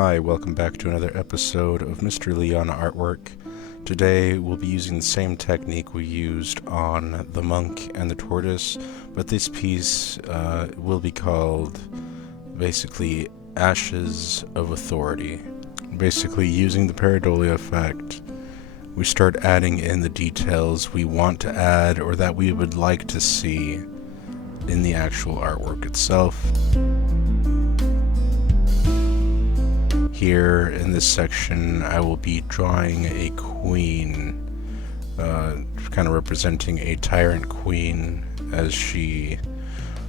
Hi, welcome back to another episode of Mr. Leon Artwork. Today we'll be using the same technique we used on the monk and the tortoise, but this piece will be called basically Ashes of Authority. Basically, using the pareidolia effect, we start adding in the details we want to add or that we would like to see in the actual artwork itself. Here in this section, I will be drawing a queen, kind of representing a tyrant queen, as she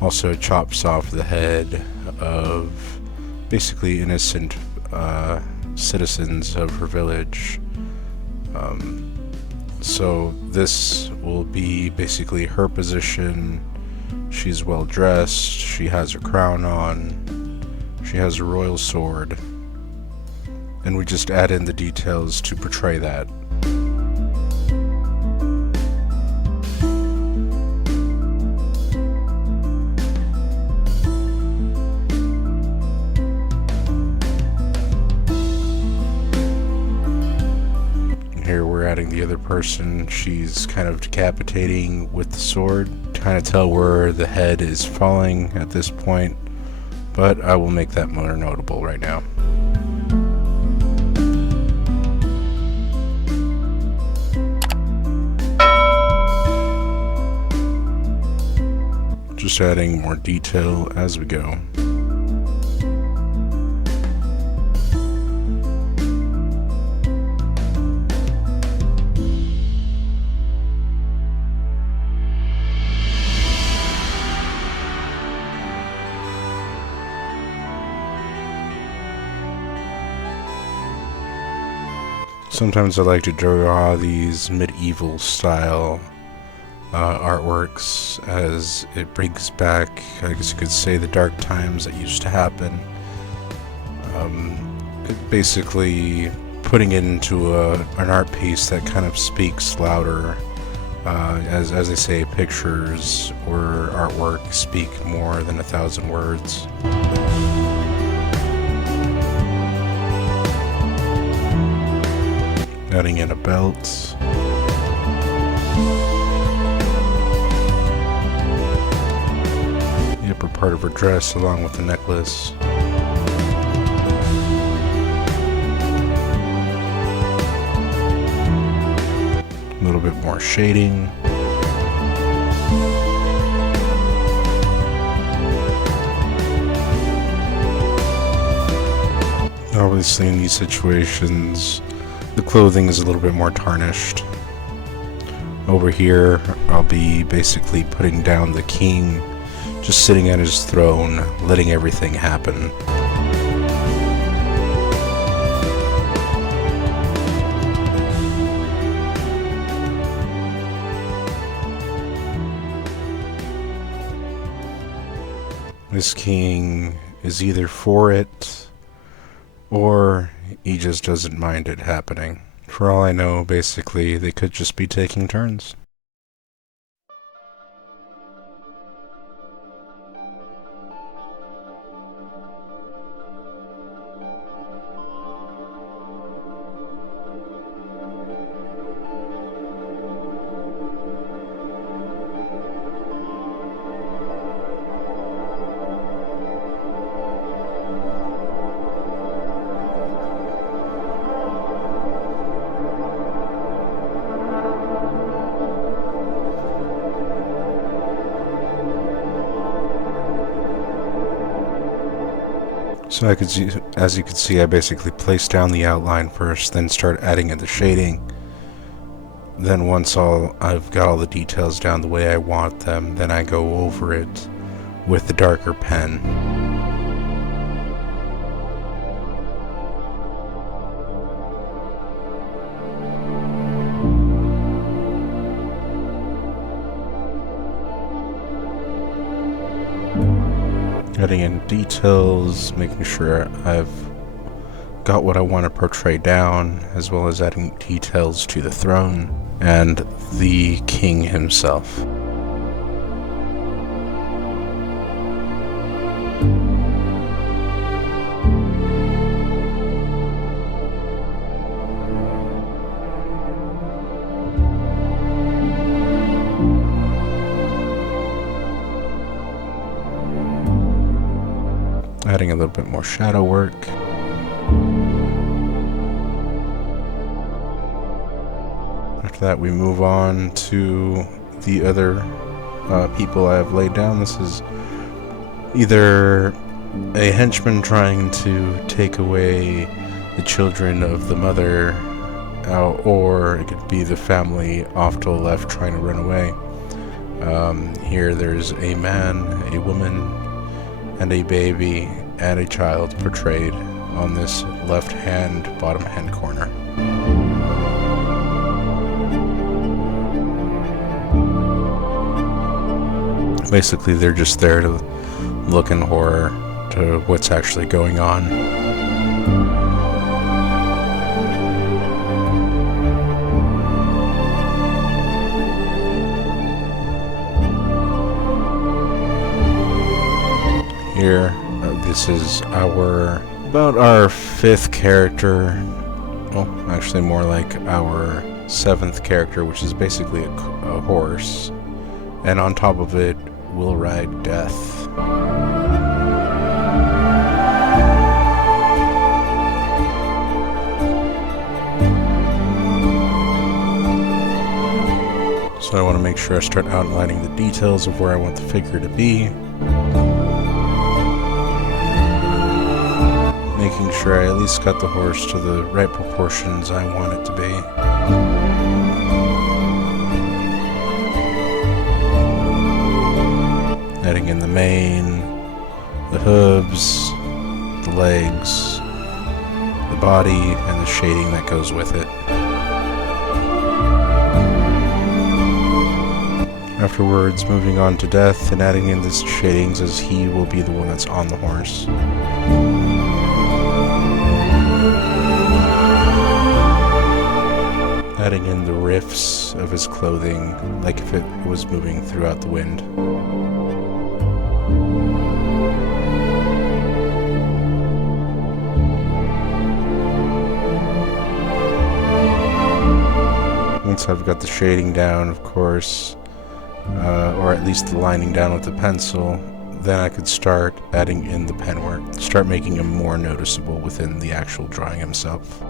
also chops off the head of basically innocent citizens of her village. So this will be basically her position. She's well dressed, she has her crown on, she has a royal sword, and we just add in the details to portray that. Here we're adding the other person. She's kind of decapitating with the sword. Kind of tell where the head is falling at this point, but I will make that more notable right now. Just adding more detail as we go. Sometimes I like to draw these medieval style artworks, as it brings back, I guess you could say, the dark times that used to happen. Basically putting it into an art piece that kind of speaks louder. As they say, pictures or artwork speak more than 1,000 words. Adding in a belt. The upper part of her dress along with the necklace. A little bit more shading. Obviously in these situations, the clothing is a little bit more tarnished. Over here, I'll be basically putting down the king, just sitting at his throne, letting everything happen. This king is either for it, or he just doesn't mind it happening. For all I know, basically, they could just be taking turns. So as you can see, I basically place down the outline first, then start adding in the shading. Then once I've got all the details down the way I want them, then I go over it with the darker pen. Adding in details, making sure I've got what I want to portray down, as well as adding details to the throne and the king himself. adding a little bit more shadow work. After that, we move on to the other people I have laid down. This is either a henchman trying to take away the children of the mother, or it could be the family off to the left trying to run away. Here there's a man, a woman, and a baby, and a child portrayed on this left-hand, bottom-hand corner. Basically, they're just there to look in horror to what's actually going on. Here, this is about our 5th character. Well, actually more like our 7th character, which is basically a horse. And on top of it, will ride death. So I want to make sure I start outlining the details of where I want the figure to be. Making sure I at least got the horse to the right proportions I want it to be. Adding in the mane, the hooves, the legs, the body, and the shading that goes with it. Afterwards, moving on to death and adding in the shadings as he will be the one that's on the horse. Adding in the riffs of his clothing, like if it was moving throughout the wind. Once I've got the shading down, of course, or at least the lining down with the pencil, then I could start adding in the pen work, start making him more noticeable within the actual drawing himself.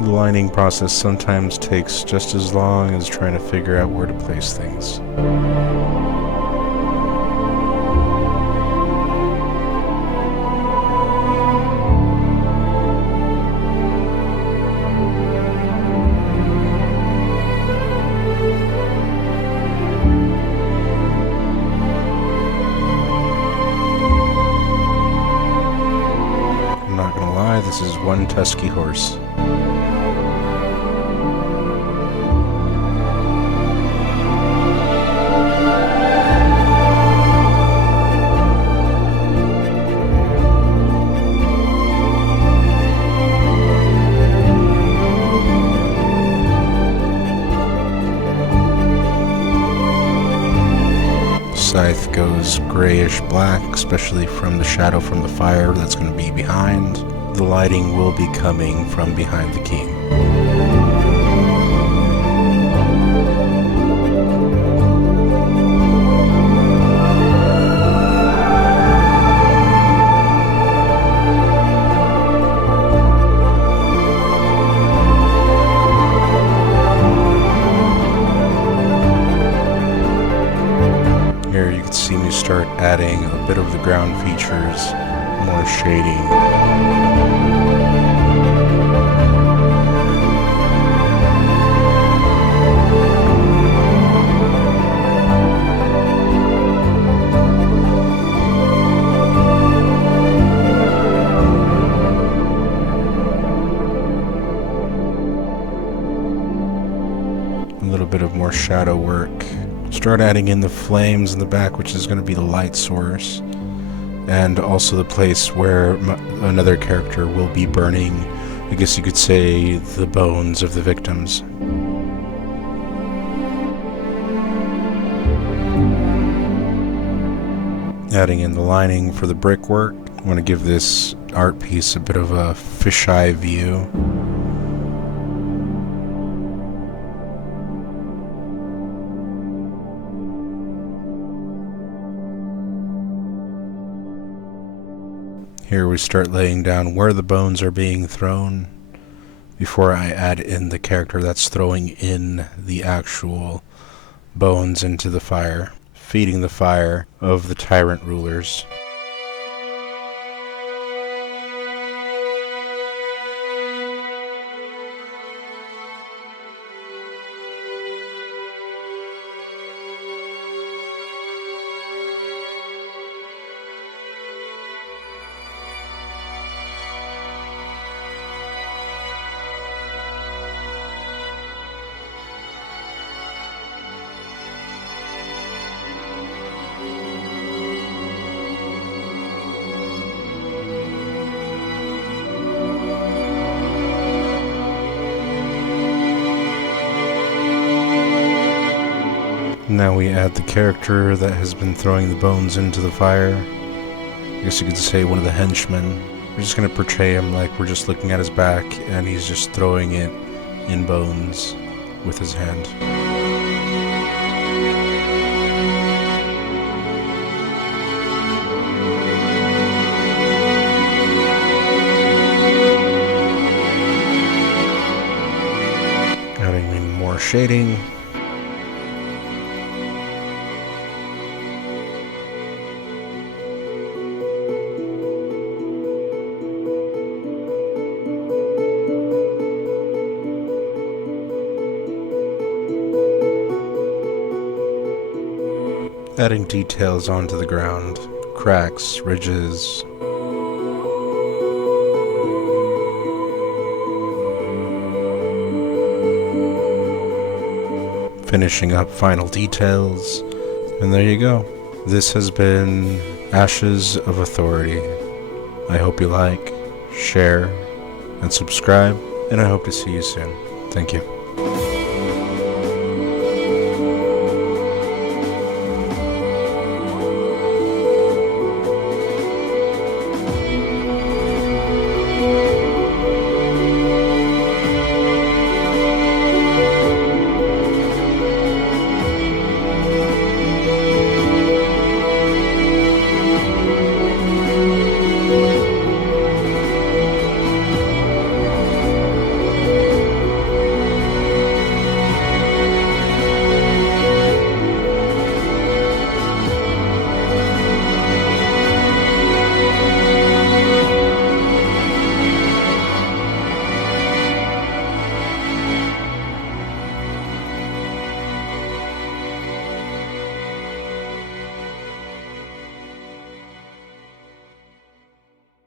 The lining process sometimes takes just as long as trying to figure out where to place things. I'm not gonna lie, this is one tusky horse. Scythe goes grayish black, especially from the shadow from the fire that's going to be behind. The lighting will be coming from behind the king. Here you can see me start adding a bit of the ground features, more shading. shadow work. Start adding in the flames in the back, which is going to be the light source, and also the place where another character will be burning, I guess you could say, the bones of the victims. Adding in the lining for the brickwork. I want to give this art piece a bit of a fisheye view. Here we start laying down where the bones are being thrown before I add in the character that's throwing in the actual bones into the fire, feeding the fire of the tyrant rulers. Now we add the character that has been throwing the bones into the fire. I guess you could say one of the henchmen. We're just going to portray him like we're just looking at his back and he's just throwing it in bones with his hand. Adding in more shading. Adding details onto the ground, cracks, ridges. Finishing up final details, and there you go. This has been Ashes of Authority. I hope you like, share, and subscribe, and I hope to see you soon. Thank you.